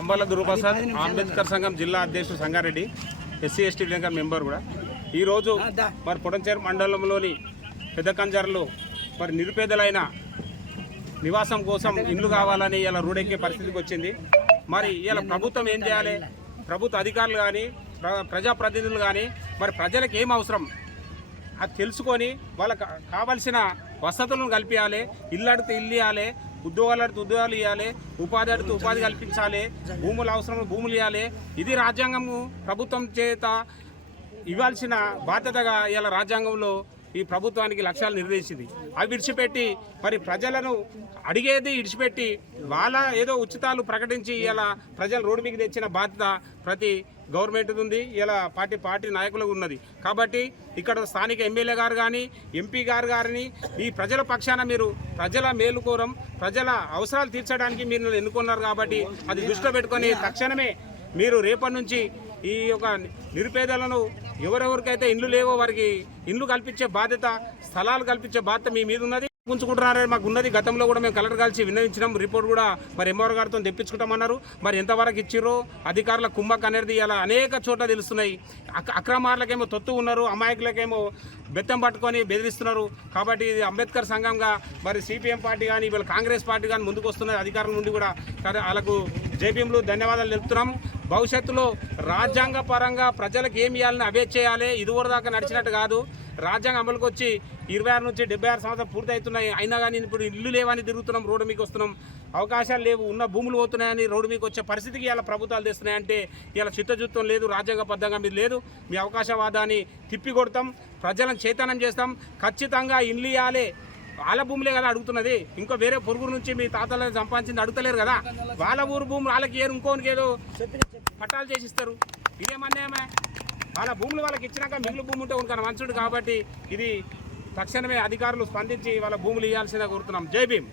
అంబాల దుర్గాప్రసాద్ అంబేద్కర్ సంఘం జిల్లా అధ్యక్షుడు సంగారెడ్డి, ఎస్సీ ఎస్టీ విలేకర్ మెంబర్ కూడా. ఈరోజు మరి పొటంచేరు మండలంలోని పెద్ద కంజర్లో మరి నిరుపేదలైన నివాసం కోసం ఇండ్లు కావాలని ఇలా రోడ్డెక్కే పరిస్థితికి వచ్చింది. మరి ఇలా ప్రభుత్వం ఏం చేయాలి? ప్రభుత్వ అధికారులు కానీ ప్రజాప్రతినిధులు కానీ మరి ప్రజలకు ఏం అవసరం అది తెలుసుకొని వాళ్ళకి కావలసిన వసతులను కల్పించాలి. ఇల్లు అడిగితే ఇల్లు ఇవ్వాలి, ఉద్యోగాలు అడిగితే ఉద్యోగాలు ఇవ్వాలి, ఉపాధి అడిగితే ఉపాధి కల్పించాలి, భూములు అవసరం భూములు ఇవ్వాలి. ఇది రాజ్యాంగము ప్రభుత్వం చేత ఇవ్వాల్సిన బాధ్యతగా ఇలా రాజ్యాంగంలో ఈ ప్రభుత్వానికి లక్ష్యాలు నిర్దేశించింది. అవి విడిచిపెట్టి మరి ప్రజలను అడిగేది విడిచిపెట్టి వాళ్ళ ఏదో ఉచితాలు ప్రకటించి ఇలా ప్రజలు రోడ్డు మీకు తెచ్చిన బాధ్యత ప్రతి గవర్నమెంట్ ఉంది, ఇలా పార్టీ నాయకులకు ఉన్నది. కాబట్టి ఇక్కడ స్థానిక ఎమ్మెల్యే గారు కానీ ఎంపీ గారిని ఈ ప్రజల పక్షాన మీరు ప్రజల మేలు కోరం ప్రజల అవసరాలు తీర్చడానికి మీరు ఎన్నుకున్నారు. కాబట్టి అది దృష్టిలో పెట్టుకొని తక్షణమే మీరు రేపటి నుంచి ఈ యొక్క నిరుపేదలను ఎవరెవరికైతే ఇండ్లు లేవో వారికి ఇండ్లు కల్పించే బాధ్యత, స్థలాలు కల్పించే బాధ్యత మీ మీద ఉన్నది. ఉంచుకుంటున్నారని మాకు ఉన్నది. గతంలో కూడా మేము కలెక్టర్ కలిసి విన్నవించినాం. రిపోర్ట్ కూడా మరి ఎంఆర్ గారితో తెప్పించుకుంటామన్నారు. మరి ఎంతవరకు ఇచ్చిర్రో అధికారుల కుమ్మక్ అనేది ఇలా అనేక చోట్ల తెలుస్తున్నాయి. అక్రమార్లకేమో తొత్తు ఉన్నారు, అమాయకులకేమో బెత్తం పట్టుకొని బెదిరిస్తున్నారు. కాబట్టి ఇది అంబేద్కర్ సంఘంగా మరి సిపిఎం పార్టీ కానీ వీళ్ళ కాంగ్రెస్ పార్టీ కానీ ముందుకు వస్తున్నది అధికారుల నుండి కూడా. వాళ్ళకు జేపీఎంలు ధన్యవాదాలు తెలుపుతున్నాం. భవిష్యత్తులో రాజ్యాంగ పరంగా ప్రజలకు ఏమి ఇవ్వాలని అవే చేయాలి. ఇదివరదాకా నడిచినట్టు కాదు. రాజ్యాంగం అమలుకి వచ్చి 26 నుంచి 76 సంవత్సరాలు పూర్తి అవుతున్నాయి. అయినా కానీ ఇప్పుడు ఇల్లు లేవని తిరుగుతున్నాం, రోడ్డు మీకు వస్తున్నాం, అవకాశాలు లేవు, ఉన్న భూములు పోతున్నాయని రోడ్డు మీకు వచ్చే పరిస్థితికి ఇలా ప్రభుత్వాలు తెస్తున్నాయంటే ఇలా చిత్తజుత్వం లేదు, రాజ్యాంగబద్ధంగా మీరు లేదు. మీ అవకాశవాదాన్ని తిప్పికొడతాం, ప్రజలను చైతన్యం చేస్తాం. ఖచ్చితంగా ఇల్లు ఇవ్వాలి. వాళ్ళ భూములే కదా అడుగుతున్నది. ఇంకో వేరే పొరుగురు నుంచి మీ తాతలను సంపాదించింది అడుగుతలేరు కదా. వాళ్ళ ఊరు భూములు వాళ్ళకి ఇంకోనికి ఏదో పట్టాలు చేసిస్తారు. ఇదేమన్యాయమే. వాళ్ళ భూములు వాళ్ళకి ఇచ్చినాక మిగిలిన భూమి ఉంటే ఉనక మంచుడు. కాబట్టి ఇది తక్షణమే అధికారులు స్పందించి వాళ్ళ భూములు ఇవ్వాల్సిందిగా కోరుతున్నాం. జై భీమ్.